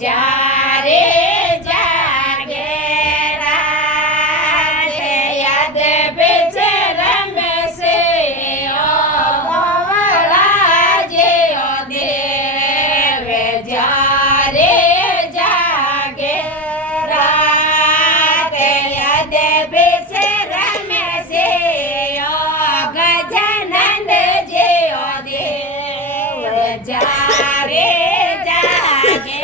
જ્યારે જાગે રાતે યાદ બેચે રમશે ઓવળા જેઓ દેવ જ્યારે જાગે રાતે યાદ બેચે રમશે ગજાનંદ જેઓ દેવ જ્યારે જાગે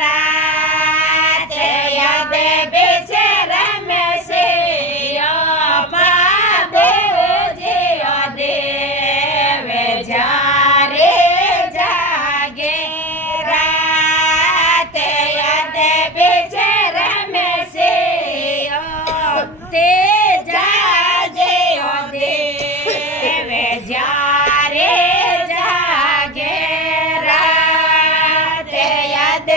રાતે યાદ બેચે રમશે મહાદેવ જેઓ દેવ જ્યારે જાગે રાતે યાદ બેચે રમશે તે જાજે ઓ દેવ જ્યારે જાગે રાતે યાદ